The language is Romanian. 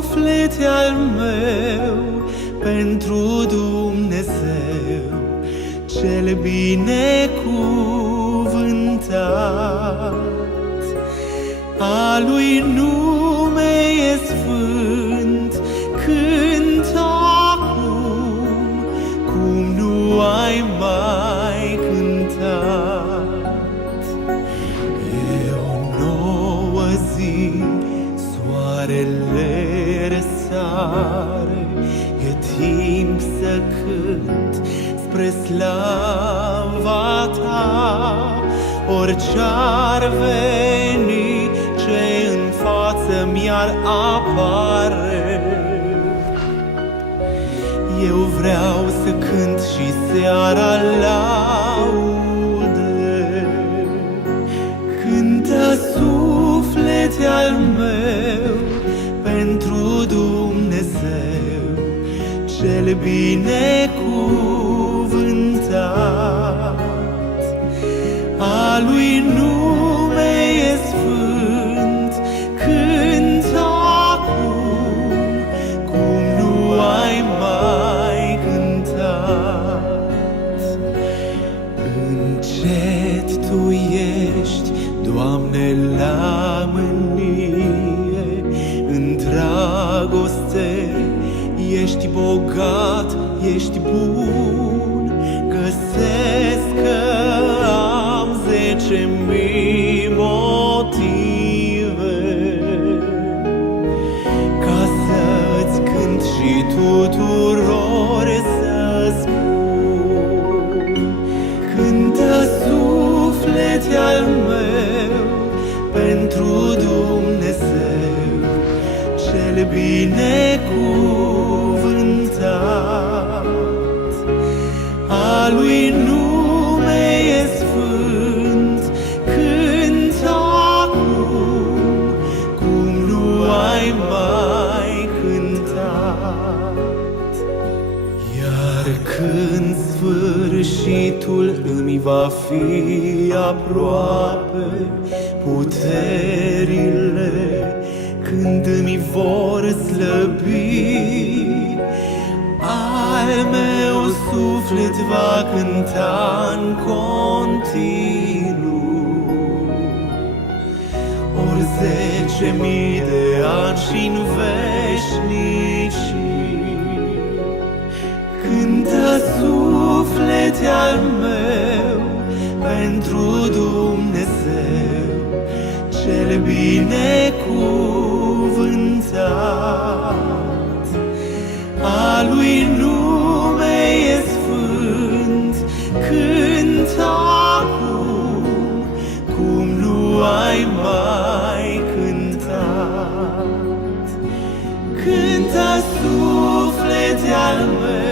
suflete al meu, pentru Dumnezeu cel binecuvântat. A lui nume e sfânt, cânt acum cum nu ai mai cântat. E o nouă zi, soarele răsare, e timp să cânt spre slava ta. Orice-ar veni, ce în față mi-ar apare, eu vreau să cânt și seara laude. Cântă, suflete al meu, pentru Dumnezeu cel binecuvântat. A lui nume e sfânt, cânt acum cum nu ai mai cântat. Încet Tu ești, Doamne, la mânie, în dragoste ești bogat, ești bun. Găsesc că am 10.000 motive ca să-ți cânt și tuturor să spun. Cântă, suflete al meu, pentru Dumnezeu cel binecuvântat. A lui nume e sfânt, cânt acum cum nu ai mai cântat. Iar când sfârșitul îmi va fi aproape, puterile când îmi vor slăbi, al meu suflet va cânta în continuu. Ori 10.000 de ani și-n veșnicii. Cântă, suflete al meu, pentru Dumnezeu cel binecuvântat. A lui nume e sfânt, cânt acum cum nu ai mai cântat. Cântă, suflete al meu,